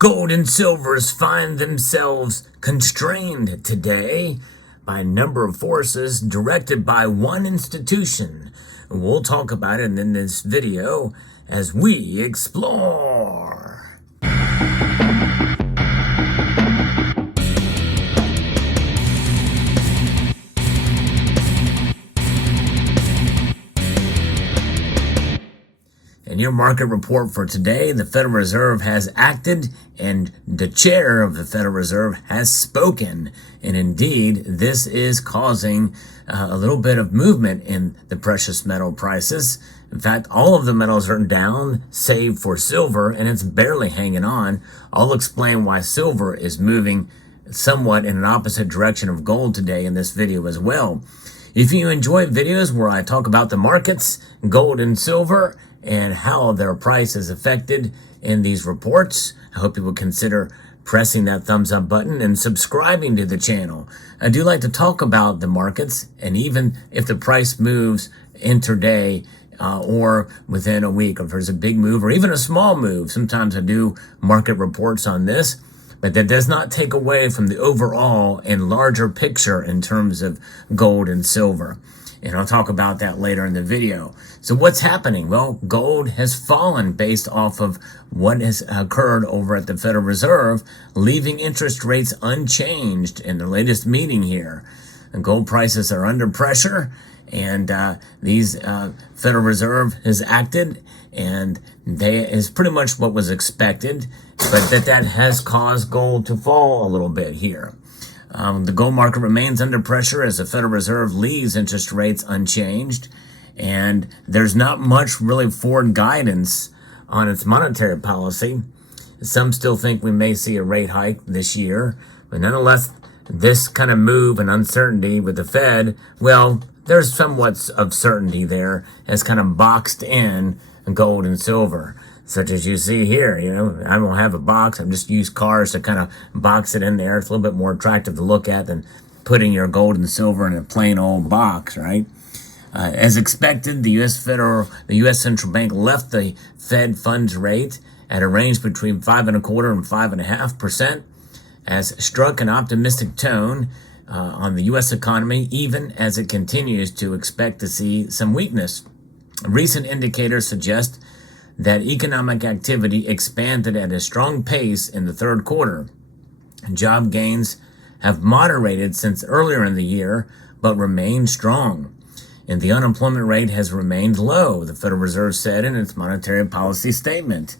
Gold and silvers find themselves constrained today by a number of forces directed by one institution. We'll talk about it in this video as we explore. In your market report for today, the Federal Reserve has acted and the chair of the Federal Reserve has spoken. And indeed, this is causing a little bit of movement in the precious metal prices. In fact, all of the metals are down, save for silver, and it's barely hanging on. I'll explain why silver is moving somewhat in an opposite direction of gold today in this video as well. If you enjoy videos where I talk about the markets, gold and silver, and how their price is affected in these reports, I hope you will consider pressing that thumbs up button and subscribing to the channel. I do like to talk about the markets, and even if the price moves intraday or within a week, or if there's a big move or even a small move, sometimes I do market reports on this, but that does not take away from the overall and larger picture in terms of gold and silver. And I'll talk about that later in the video. So what's happening? Well, gold has fallen based off of what has occurred over at the Federal Reserve, leaving interest rates unchanged in the latest meeting here. And gold prices are under pressure, and these Federal Reserve has acted, and is pretty much what was expected, but that has caused gold to fall a little bit here. The gold market remains under pressure as the Federal Reserve leaves interest rates unchanged, and there's not much really forward guidance on its monetary policy. Some still think we may see a rate hike this year, but nonetheless, this kind of move and uncertainty with the Fed, well, there's somewhat of certainty there as kind of boxed in gold and silver. Such as you see here, I don't have a box. I'm just use cars to kind of box it in there. It's a little bit more attractive to look at than putting your gold and silver in a plain old box, right? As expected, the U.S. Central Bank left the Fed funds rate at a range between 5.25% and 5.5%, as struck an optimistic tone on the U.S. economy, even as it continues to expect to see some weakness. Recent indicators suggest that economic activity expanded at a strong pace in the third quarter. Job gains have moderated since earlier in the year, but remain strong. And the unemployment rate has remained low, the Federal Reserve said in its monetary policy statement.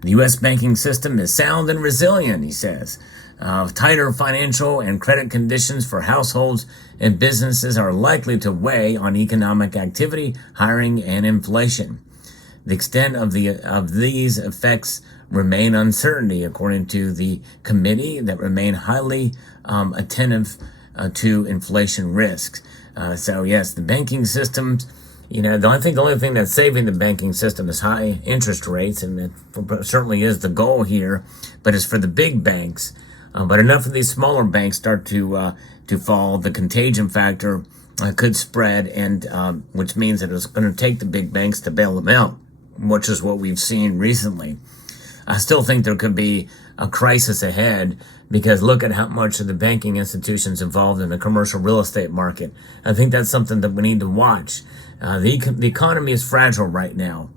The U.S. banking system is sound and resilient, he says. Tighter financial and credit conditions for households and businesses are likely to weigh on economic activity, hiring, and inflation. The extent of these effects remain uncertainty, according to the committee that remain highly attentive to inflation risks. So yes, the banking systems, the only thing that's saving the banking system is high interest rates, and that certainly is the goal here, but it's for the big banks. But enough of these smaller banks start to fall, the contagion factor could spread, and which means that it's going to take the big banks to bail them out, which is what we've seen recently. I still think there could be a crisis ahead, because look at how much of the banking institutions involved in the commercial real estate market. I think that's something that we need to watch. The economy is fragile right now.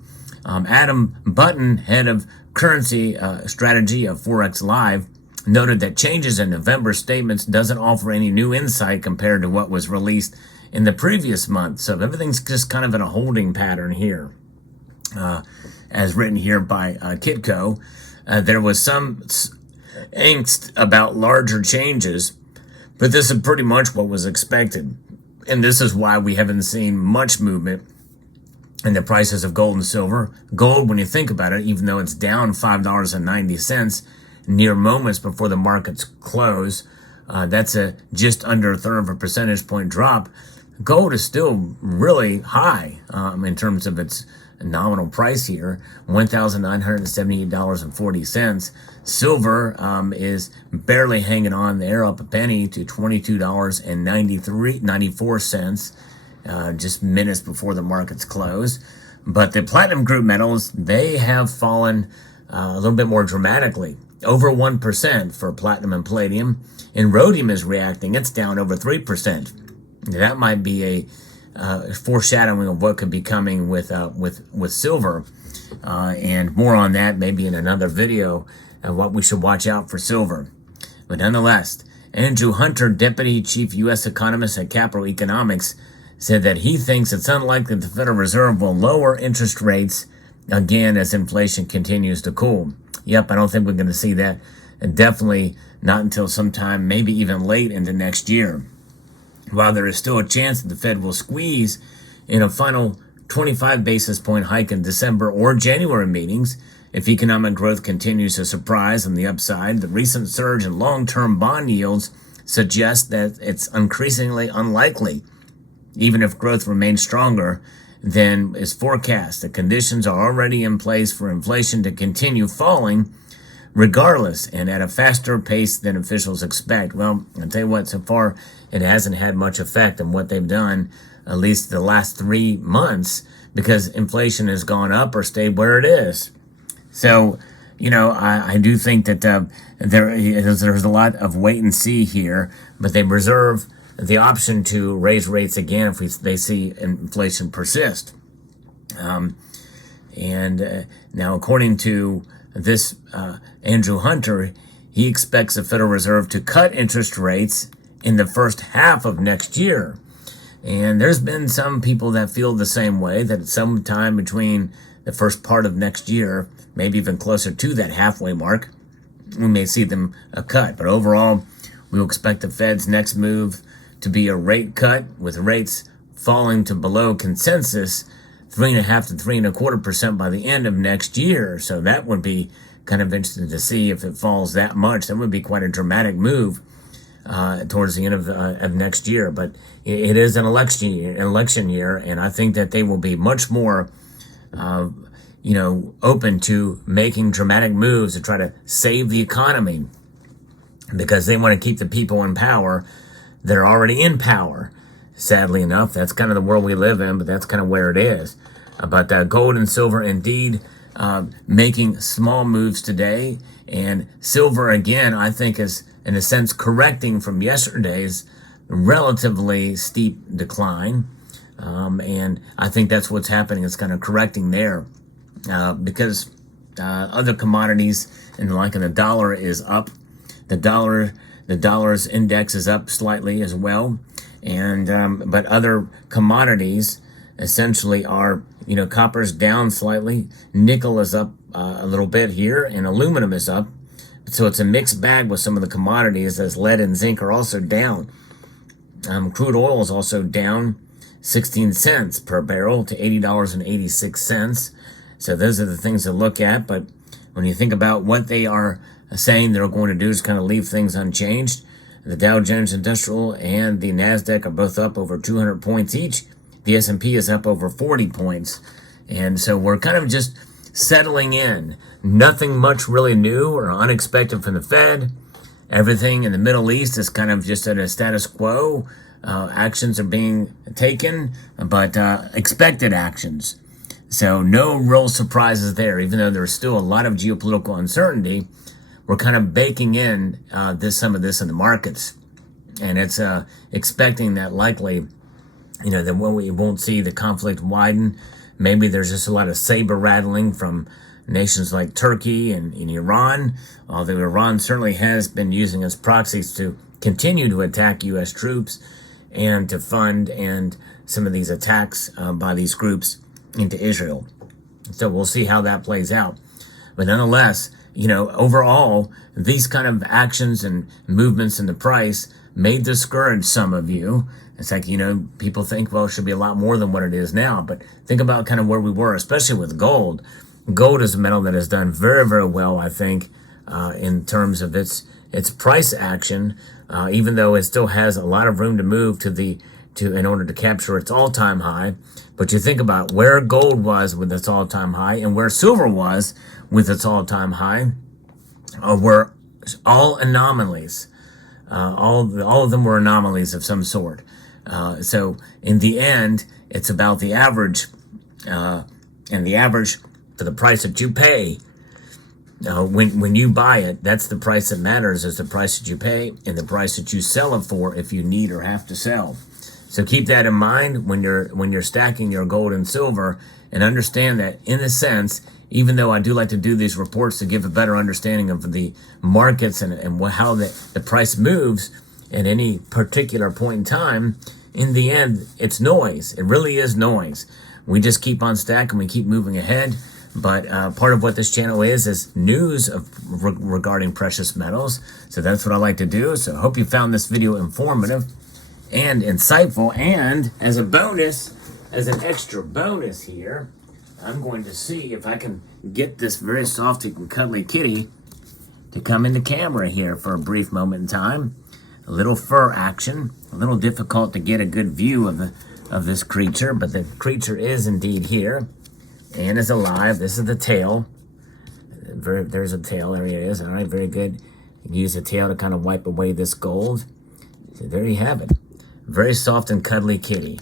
Adam Button, head of currency strategy of Forex Live, noted that changes in November statements doesn't offer any new insight compared to what was released in the previous month. So everything's just kind of in a holding pattern here. As written here by Kitco, there was some angst about larger changes, but this is pretty much what was expected. And this is why we haven't seen much movement in the prices of gold and silver. Gold, when you think about it, even though it's down $5.90 near moments before the markets close, that's just under a third of a percentage point drop. Gold is still really high in terms of its nominal price here, $1,978.40. Silver is barely hanging on there, up a penny to $22.94, just minutes before the markets close. But the platinum group metals, they have fallen a little bit more dramatically, over 1% for platinum and palladium. And rhodium is reacting; it's down over 3%. That might be a foreshadowing of what could be coming with silver, and more on that maybe in another video of what we should watch out for silver. But nonetheless, Andrew Hunter, Deputy Chief U.S. Economist at Capital Economics, said that he thinks it's unlikely the Federal Reserve will lower interest rates again as inflation continues to cool. Yep, I don't think we're going to see that, and definitely not until sometime, maybe even late into next year. While there is still a chance that the Fed will squeeze in a final 25 basis point hike in December or January meetings, if economic growth continues to surprise on the upside, the recent surge in long-term bond yields suggests that it's increasingly unlikely. Even if growth remains stronger than is forecast, the conditions are already in place for inflation to continue falling regardless and at a faster pace than officials expect. Well, I'll tell you what, so far it hasn't had much effect on what they've done, at least the last 3 months, because inflation has gone up or stayed where it is. So, I do think that there's a lot of wait and see here, but they reserve the option to raise rates again if they see inflation persist. Now, according to this Andrew Hunter, he expects the Federal Reserve to cut interest rates in the first half of next year. And there's been some people that feel the same way, that sometime between the first part of next year, maybe even closer to that halfway mark, we may see them cut. But overall, we will expect the Fed's next move to be a rate cut, with rates falling to below consensus 3.5% to 3.25% by the end of next year. So that would be kind of interesting to see if it falls that much. That would be quite a dramatic move towards the end of next year. But it is an election year, and I think that they will be much more open to making dramatic moves to try to save the economy, because they want to keep the people in power that are already in power. Sadly enough, that's kind of the world we live in, but that's kind of where it is. But gold and silver indeed making small moves today. And silver, again, I think is, in a sense, correcting from yesterday's relatively steep decline. And I think that's what's happening. It's kind of correcting there because other commodities, and like the dollar is up. The dollar's index is up slightly as well. And but other commodities essentially are, copper's down slightly, nickel is up a little bit here, and aluminum is up. So it's a mixed bag with some of the commodities, as lead and zinc are also down. Crude oil is also down 16 cents per barrel to $80.86. So those are the things to look at. But when you think about what they are saying they're going to do, is kind of leave things unchanged. The Dow Jones Industrial and the NASDAQ are both up over 200 points each. The S&P is up over 40 points. And so we're kind of just settling in. Nothing much really new or unexpected from the Fed. Everything in the Middle East is kind of just at a status quo. Actions are being taken, but expected actions. So no real surprises there, even though there's still a lot of geopolitical uncertainty. We're kind of baking in some of this in the markets. And it's expecting that likely, that when we won't see the conflict widen. Maybe there's just a lot of saber rattling from nations like Turkey and Iran, although Iran certainly has been using its proxies to continue to attack U.S. troops and to fund and some of these attacks by these groups into Israel. So we'll see how that plays out. But nonetheless, overall, these kind of actions and movements in the price may discourage some of you. It's like, people think, well, it should be a lot more than what it is now. But think about kind of where we were, especially with gold. Gold is a metal that has done very, very well, I think, in terms of its price action, even though it still has a lot of room to move in order to capture its all-time high. But you think about where gold was with its all-time high and where silver was with its all-time high, were all anomalies. All of them were anomalies of some sort. So in the end, it's about the average, and the average for the price that you pay When you buy it, that's the price that matters, is the price that you pay and the price that you sell it for if you need or have to sell. So keep that in mind when you're stacking your gold and silver, and understand that, in a sense, even though I do like to do these reports to give a better understanding of the markets and how the price moves at any particular point in time, in the end, it's noise. It really is noise. We just keep on stacking, we keep moving ahead. But part of what this channel is news regarding precious metals. So that's what I like to do. So I hope you found this video informative and insightful. And as a bonus, as an extra bonus here, I'm going to see if I can get this very soft and cuddly kitty to come into camera here for a brief moment in time. A little fur action. A little difficult to get a good view of this creature, but the creature is indeed here and is alive. This is the tail. There's a tail. There it is. All right, very good. Use the tail to kind of wipe away this gold. So there you have it. Very soft and cuddly kitty.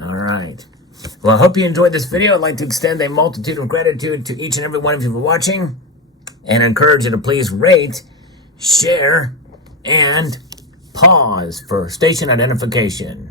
All right. Well, I hope you enjoyed this video. I'd like to extend a multitude of gratitude to each and every one of you for watching, and encourage you to please rate, share, and pause for station identification.